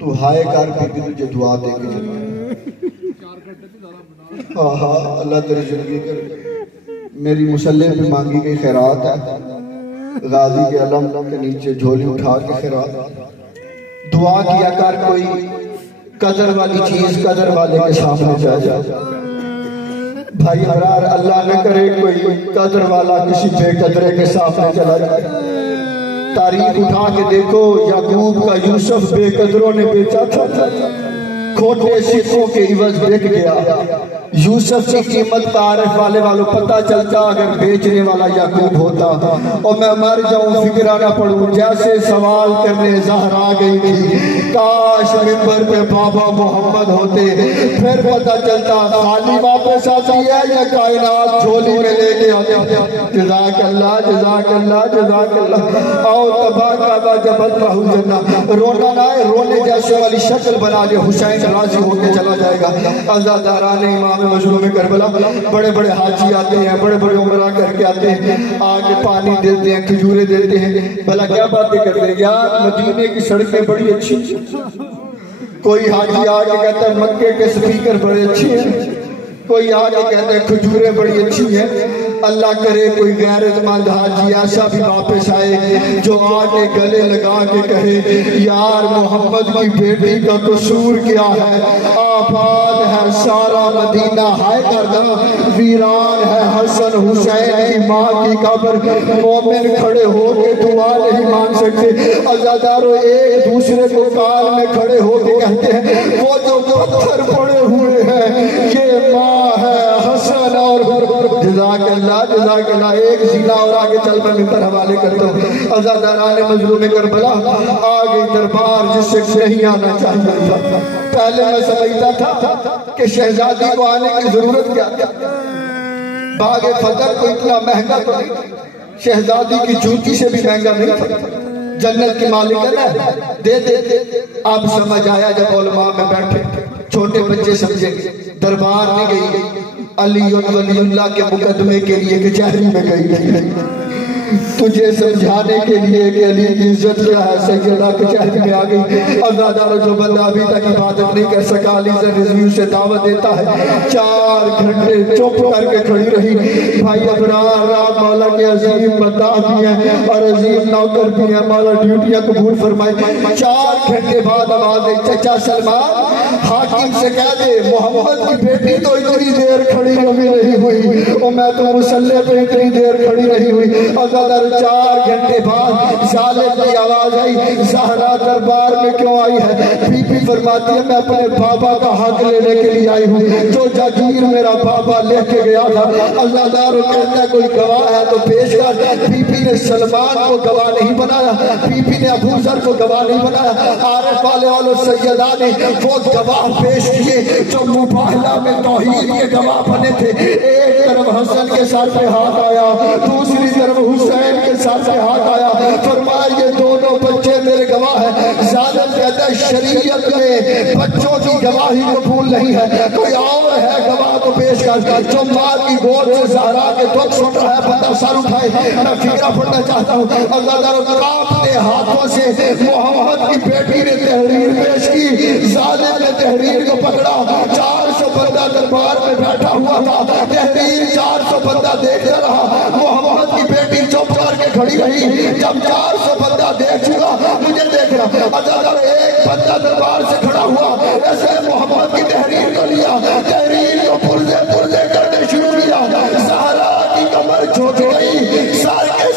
تو ہائے کر کے تجھے دعا دے کے چلے اللہ تیری زندگی کر میری مسلح پہ مانگی گئی خیرات ہے غازی کے علم کے نیچے جھولی اٹھا کے خیرات دعا کیا کر کوئی قدر والی چیز قدر والے کے سامنے جائے بھائی ابرار اللہ نہ کرے کوئی قدر والا کسی بے قدرے کے سامنے چلا جائے تاریخ اٹھا کے دیکھو یعقوب کا یوسف بے قدروں نے بیچا تھا کھوٹے سکوں کے عوض بک گیا یوسف کی قیمت کا عارف والوں پتہ چلتا اگر بیچنے والا یعقوب ہوتا اور میں مر جاؤں فکرہ نہ پڑوں جیسے سوال کرنے زہرا گئی تھی کاش ممبر پہ بابا محمد ہوتے پھر پتہ چلتا خالی واپس آتی ہے یا کائنات جھولی میں لے کے آتے جزاک اللہ جزاک اللہ جزاک اللہ آؤ تباہ کعبہ جبت رہو جنہ رونا نہ ہے رونے جیسے والی شکل بنا لے حسین راضی ہو کے چلا جائے گا عزاداران امام مظلوم کربلا بڑے بڑے حاجی آتے ہیں بڑے بڑے عمرہ کر کے آتے ہیں آگے پانی دیتے ہیں کھجورے دیتے ہیں بھلا کیا باتیں کرتے ہیں یار مدینے کی سڑکیں بڑی اچھی کوئی حاجی آگے کہتا ہے مکے کے سپیکر بڑے اچھے ہیں کوئی آگے کہتا ہے کھجورے بڑی اچھی ہیں اللہ کرے کوئی غیرت مند حاجی ایسا بھی واپس آئے جو آگے گلے لگا کے کہے یار محمد کی بیٹی کا قصور کیا ہے آباد ہے سارا مدینہ ہائے کردہ ویران ہے حسن حسین کی ماں کی قبر مومن کھڑے ہو کے دعا نہیں مانگ سکتے عزادارو ایک دوسرے کو کال میں کھڑے ہو کے کہتے ہیں وہ جو پتھر پڑے ہوئے ہیں یہ ماں ہے حسن اور جزاک اللہ ایک زینہ اور آگے چل میں ممبر حوالے کرتا ہوں عزاداران مظلوم کربلا آگے دربار جس سے نہیں آنا چاہتا تھا پہلے میں سمجھتا تھا کہ شہزادی کو آنے کی ضرورت کیا باغ فتح کو اتنا مہنگا تو نہیں شہزادی کی جوتی سے بھی مہنگا نہیں تھا جنت کی مالک ہے دے اب سمجھ آیا جب علماء میں بیٹھے چھوٹے بچے سمجھیں گے دربار نہیں گئی علی ولی اللہ کے مقدمے کے لیے کچہری میں گئی تجھے سمجھانے کے لیے کہ علی کی عزت کیا ہے سیدہ کچہری میں آگئی عزادارو جو بندہ ابھی تک عبادت نہیں کر سکا علی سے رضوی اسے دعوت دیتا ہے 4 گھنٹے چپ کر کے کھڑی رہی بھائی ابرار رات مولا کے عظیم بندہ بھی ہیں اور عظیم نوکر بھی ہیں مولا ڈیوٹیاں قبول فرمائے 4 گھنٹے بعد آواز ہے چچا سلمان حاکم سے کہہ دے محمد کی بیٹی تو اتنی دیر کھڑی کبھی نہیں ہوئی اور میں تو مسلح پہ اتنی دیر کھڑی رہی ہوئی عزادار 4 گھنٹے بعد ظالم کی آواز آئی زہرا دربار میں کیوں آئی ہے بی بی فرماتی ہے میں اپنے بابا کا حق لینے کے لیے آئی ہوں جو جاگیر میرا بابا لے کے گیا تھا عزادار کہتا ہے کوئی گواہ ہے تو پیش کر بی بی نے سلمان کو گواہ نہیں بنایا بی بی نے ابو ذر کو گواہ نہیں بنایا عارف والوں سیدہ نے وہ گواہ پیش کیے جو مباہلہ میں توحید کے گواہ بنے تھے ایک طرف حسن کے سر پہ ہاتھ آیا دوسری طرف حسین کے سر پہ ہاتھ آیا فرمایا یہ دونوں بچے میرے گواہ ہیں ظالم کہتا ہے شریعت میں بچوں کی گواہی قبول نہیں ہے کوئی اور ہے گواہ تو پیش کر جو ماں کی گود سے زہرا کے دکھ سن رہا ہے بندہ سر اٹھائے میں فکرہ پڑھنا چاہتا ہوں اللہ تعالیٰ کاپتے ہاتھوں سے محمد کی بیٹی نے تحریر پیش کی ظالم نے تحریر کو پکڑا 400 بندہ دربار میں بیٹھا ہوا تھا تحریر 400 بندہ دیکھتا رہا محمد کی بیٹی چپ کر کے کھڑی رہی جب 400 بندہ دیکھ چکا مجھے دیکھ رہا اگر ایک بندہ دربار سے کھڑا ہوا ایسے محمد کی تحریر کو لیا تحریر کو پرزے کرنے شروع کیا زہرا کی کمر جھک گئی سر کے